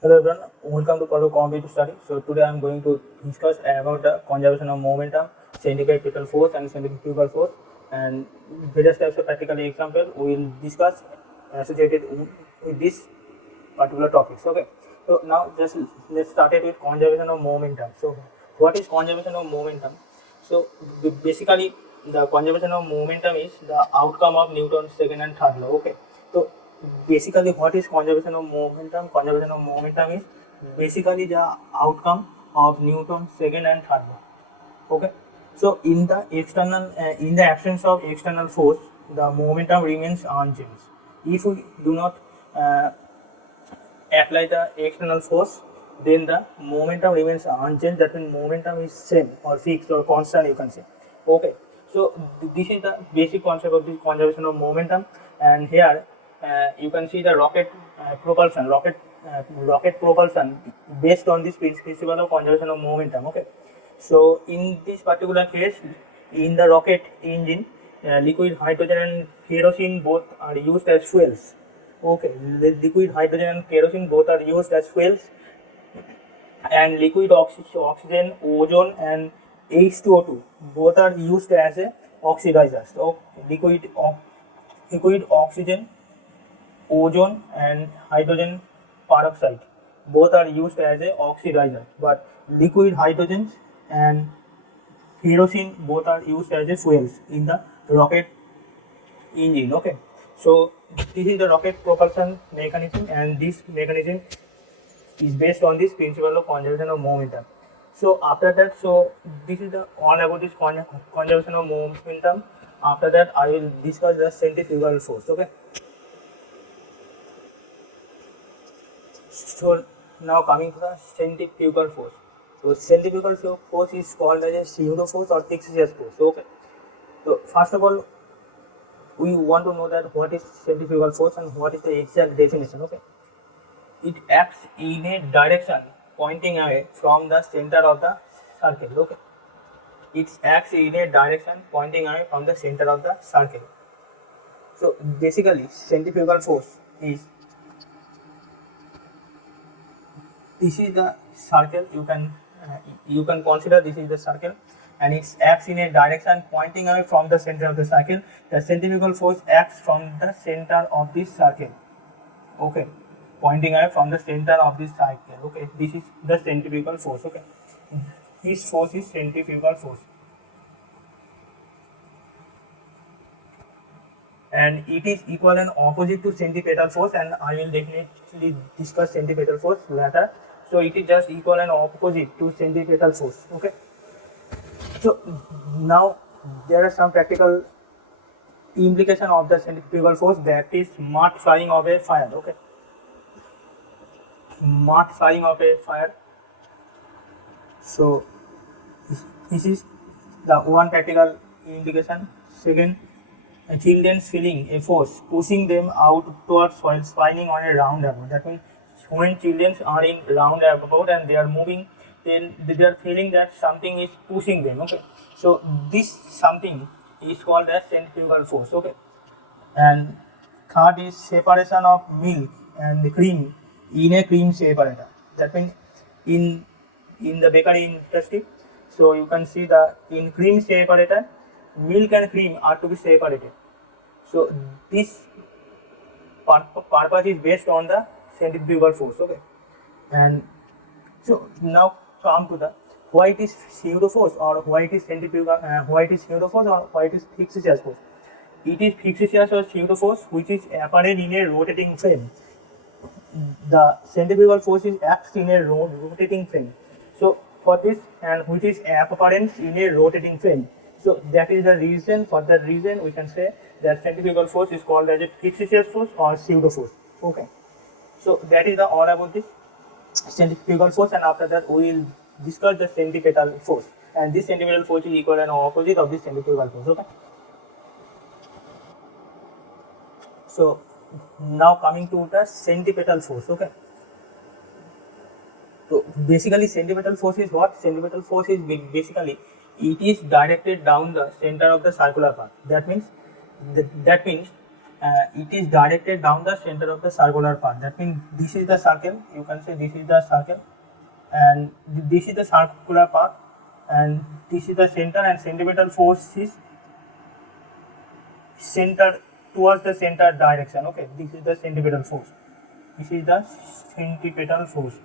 Hello everyone, welcome to Palo Competitive Study. So today I am going to discuss about the conservation of momentum, centripetal force and centrifugal force, and various types of practical example we will discuss associated with this particular topics. Okay. So now just let's start it with conservation of momentum. So what is conservation of momentum? So basically the conservation of momentum is the outcome of Newton's second and third law. Okay. So basically what is conservation of momentum? Conservation of momentum is basically the outcome of Newton's second and third law. Okay. So in the external in the absence of external force, the momentum remains unchanged. If we do not apply the external force, then the momentum remains unchanged. That means momentum is same or fixed or constant, you can say. Okay. So this is the basic concept of this conservation of momentum, and here you can see the rocket propulsion based on this principle of conservation of momentum. Okay. So in this particular case, in the rocket engine, liquid hydrogen and kerosene both are used as fuels. Okay, liquid hydrogen and kerosene both are used as fuels, and liquid oxygen, ozone and H2O2 both are used as a oxidizers. So liquid oxygen, ozone and hydrogen peroxide both are used as a oxidizer, but liquid hydrogen and kerosene both are used as a fuels in the rocket engine. Okay, so this is the rocket propulsion mechanism, and this mechanism is based on this principle of conservation of momentum. So after that, so this is the all about this conservation of momentum. After that, I will discuss the centrifugal force. Okay. So now coming to the centrifugal force. So centrifugal force is called as a pseudo force or fixed force. Okay. So first of all, we want to know that what is centrifugal force and what is the exact definition. Okay. It acts in a direction pointing away from the center of the circle. Okay. It acts in a direction pointing away from the center of the circle. So basically, centrifugal force is, this is the circle. You can consider this is the circle, and it acts in a direction pointing away from the center of the circle. The centrifugal force acts from the center of this circle. Okay, pointing away from the center of this circle. Okay, this is the centrifugal force. Okay, this force is centrifugal force, and it is equal and opposite to centripetal force, and I will definitely discuss centripetal force later. So it is just equal and opposite to centripetal force. Okay. So now there are some practical implication of the centrifugal force, that is mud flying of a fire. Okay. Mud flying of a fire. So this is the one practical implication. Second, children feeling a force pushing them outwards while spinning on a roundabout. That means when children are in roundabout and they are moving, then they are feeling that something is pushing them. Okay, so this something is called as centrifugal force. Okay, and third is separation of milk and cream in a cream separator. That means in the bakery industry, so you can see the in cream separator, milk and cream are to be separated. So this purpose is based on the centrifugal force. Okay, and so now come to the why it is pseudo force or why it is centrifugal, why it is pseudo force or why it is fixed force. It is fixed or pseudo force which is apparent in a rotating frame. The centrifugal force is acts in a rotating frame. So for this, and which is apparent in a rotating frame. So that is the reason. For that reason, we can say that centrifugal force is called as a fixed force or pseudo force. Okay. So that is the all about this centrifugal force, and after that we will discuss the centripetal force. And this centripetal force is equal and opposite of this centrifugal force. Okay. So now coming to the centripetal force. Okay. So basically, centripetal force is what? Centripetal force is basically it is directed down the center of the circular path. That means it is directed down the center of the circular path. That means this is the circle, you can say this is the circle, and this is the circular path, and this is the center, and centripetal force is center towards the center direction. Okay, this is the centripetal force. This is the centripetal force.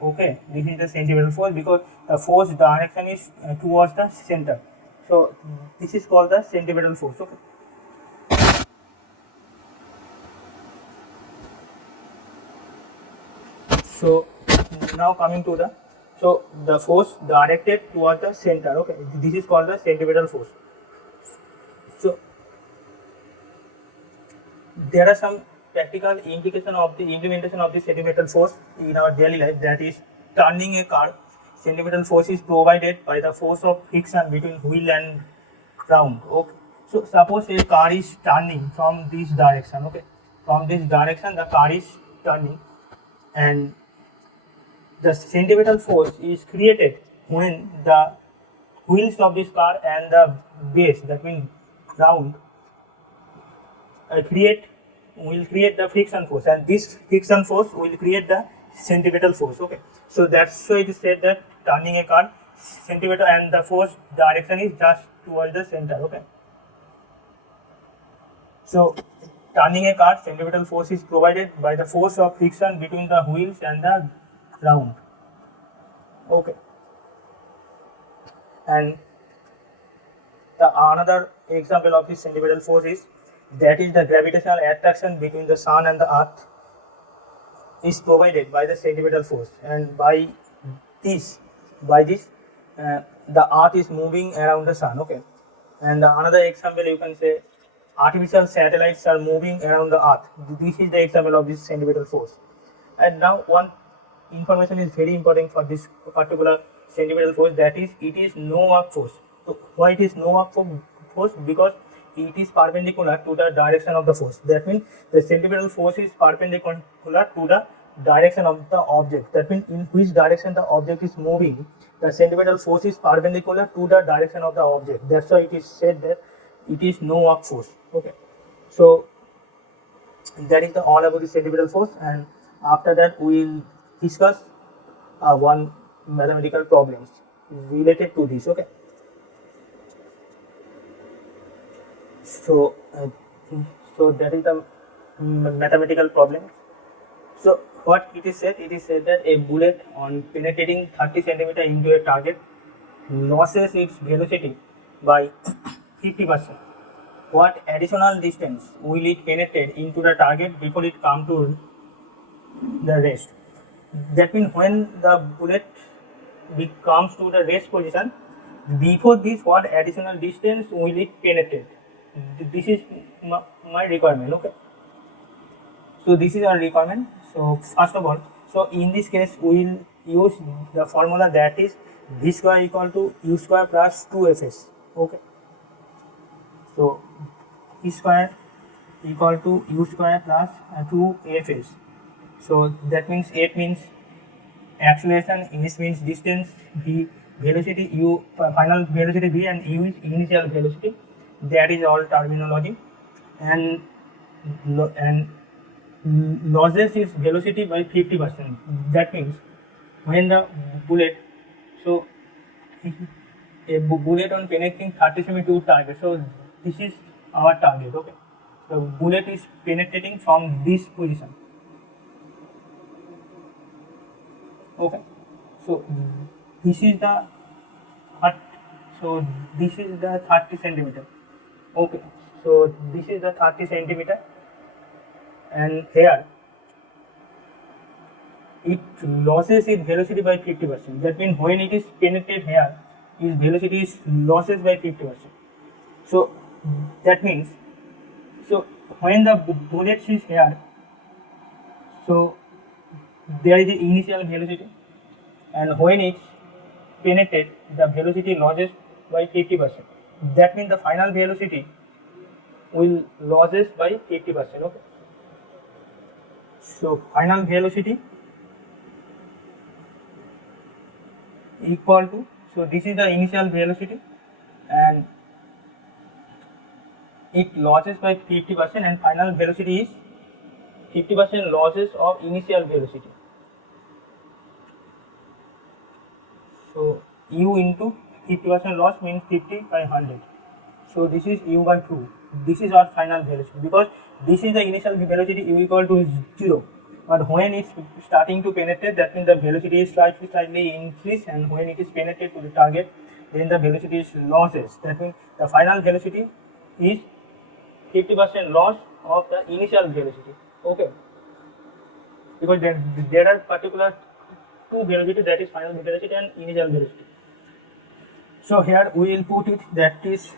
Okay, this is the centripetal force because the force direction is towards the center. So this is called the centripetal force. Okay. So now coming to the force directed towards the center. Okay, this is called the centripetal force. So there are some practical implication of the implementation of the centripetal force in our daily life. That is, turning a car, centripetal force is provided by the force of friction between wheel and ground. Okay, so suppose a car is turning from this direction. Okay, from this direction the car is turning, and the centripetal force is created when the wheels of this car and the base, that means ground, will create the friction force, and this friction force will create the centripetal force. Okay, so that's why it is said that turning a car, centripetal and the force direction is just towards the center. Okay, so turning a car, centripetal force is provided by the force of friction between the wheels and the ground. Okay, and the another example of this centripetal force is, that is, the gravitational attraction between the sun and the earth is provided by the centripetal force, and by this the earth is moving around the sun. Okay, and another example you can say, artificial satellites are moving around the earth. This is the example of this centripetal force. And now one information is very important for this particular centripetal force, that is, it is no work force. So why it is no work force? Because it is perpendicular to the direction of the force. That means the centripetal force is perpendicular to the direction of the object. That means in which direction the object is moving, the centripetal force is perpendicular to the direction of the object. That's why it is said that it is no work force. Okay, so that is all about the centripetal force, and after that we will discuss one mathematical problems related to this. Okay, so that is the mathematical problem. So what it is said? It is said that a bullet on penetrating 30 centimeter into a target loses its velocity by 50%. What additional distance will it penetrate into the target before it comes to the rest? That means when the bullet comes to the rest position, before this, what additional distance will it penetrate? This is my requirement. Okay, so this is our requirement. So first of all, so in this case we will use the formula, that is v square equal to u square plus 2fs. Okay, so v square equal to u square plus 2fs. So that means f means acceleration, s means distance, v velocity, u final velocity v, and u is initial velocity. That is all terminology. And losses is velocity by 50%. That means when the bullet, so a bullet on penetrating 30 cm to target. So this is our target. Okay, the bullet is penetrating from this position. Okay, so this is the 30 centimeter. Okay, so this is the 30 centimeter, and here it loses its velocity by 50%. That means when it is penetrated here, its velocity is losses by 50%. So that means, so when the bullet is here, so there is the initial velocity, and when it's penetrated, the velocity loses by 50%. That means the final velocity will loses by 50%. Okay, so final velocity equal to, so this is the initial velocity, and it loses by 50% and final velocity is 50% losses of initial velocity. So u into 50% loss means 50 by 100. So this is u by 2. This is our final velocity, because this is the initial velocity u equal to 0. But when it's starting to penetrate, that means the velocity is slightly increased, and when it is penetrated to the target, then the velocity is losses. That means the final velocity is 50% loss of the initial velocity. Okay, because there are particular two velocity, that is final velocity and initial velocity. So here we will put it, that is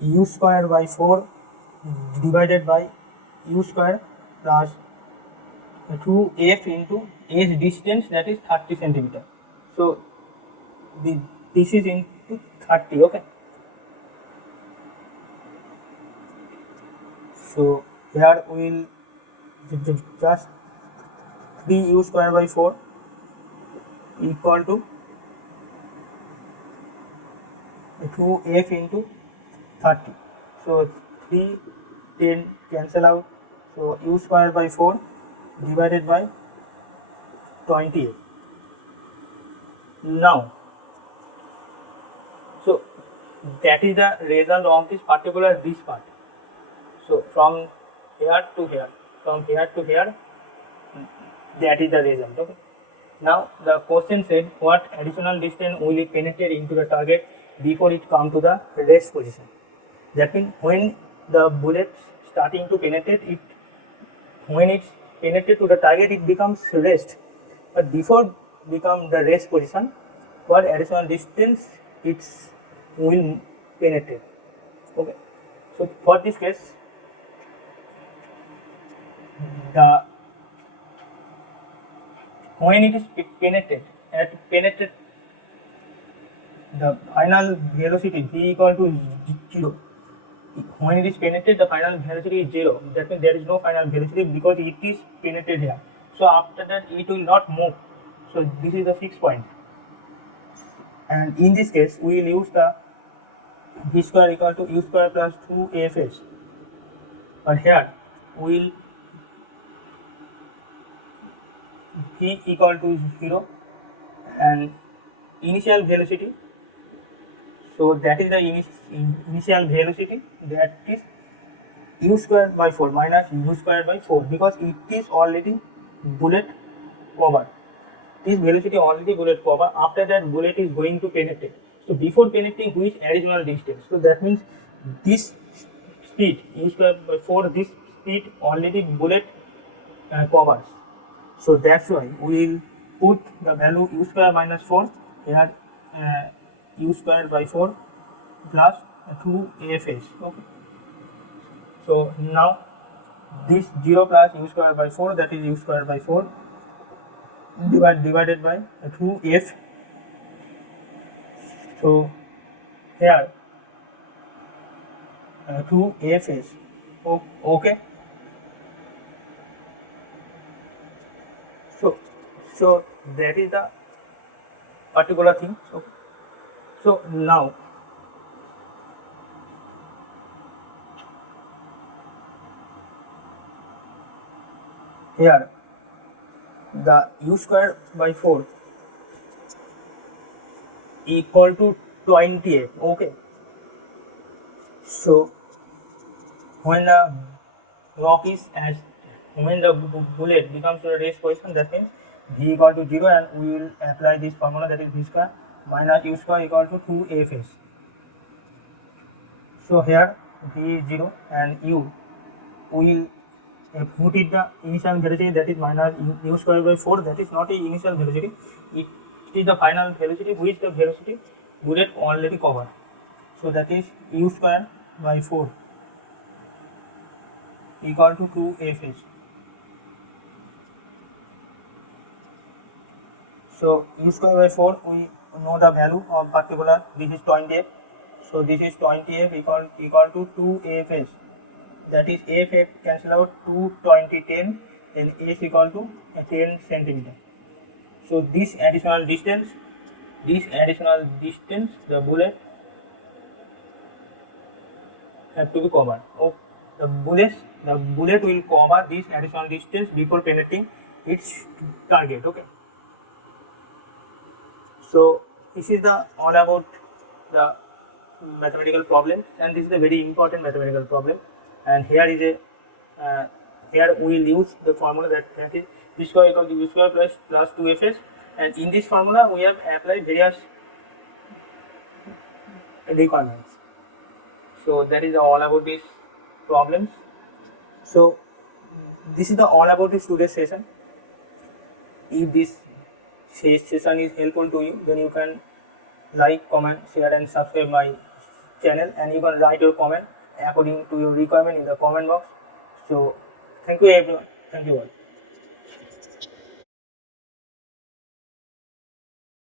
u square by 4 divided by u square plus 2f into h distance, that is 30 centimeter. So this is into 30. Okay, so here we will just 3u square by 4 equal to 2f into 30. So 3, 10 cancel out. So u square by 4 divided by 28. Now, so that is the result of this particular this part. So from here to here, from here to here, that is the result. Okay. Now the question said, what additional distance will it penetrate into the target before it come to the rest position? That means when the bullet starting to penetrate, when it's penetrate to the target, it becomes rest. But before become the rest position, what additional distance it will penetrate? Okay. So for this case, when it is penetrate, the final velocity v equal to 0. When it is penetrated, the final velocity is 0. That means there is no final velocity because it is penetrated here. So after that, it will not move. So this is the fixed point. And in this case, we will use the v square equal to u square plus 2afs. But here we will v equal to 0 and initial velocity. So that is the initial velocity, that is u square by 4 minus u square by 4, because it is already bullet cover. This velocity already bullet cover. After that, bullet is going to penetrate. So before penetrating, which additional distance? So that means this speed u square by 4, this speed already bullet covers. So that's why we will put the value u square minus 4 here, u square by 4 plus 2afs. Okay. So now this 0 plus u square by 4, that is u square by 4 divided by 2f. So here 2afs. Okay. So that is the particular thing. So now here the u square by 4 equal to 28. Okay. So when the rock is when the bullet becomes to a rest position, that means v equal to 0, and we will apply this formula, that is v square minus u square equal to 2afs. So here v is 0 and u will put it the initial velocity, that is minus u square by 4, that is not a initial velocity, it is the final velocity which the velocity bullet already covered. So that is u square by 4 equal to 2afs. So u square by 4, we know the value of particular, this is 20f. So this is 20f equal to 2afs. That is f cancel out, 2 20 10, then f equal to 10 centimeter. So this additional distance, the bullet have to be covered. Oh, the bullet will cover this additional distance before penetrating its target. Okay. So this is the all about the mathematical problem, and this is a very important mathematical problem. And here is a here we will use the formula that is v square equal to u square plus 2fs, and in this formula we have applied various requirements. So that is all about these problems. So this is the all about this today's session. If this session is helpful to you, then you can like, comment, share and subscribe my channel, and you can write your comment according to your requirement in the comment box. So thank you everyone. Thank you all.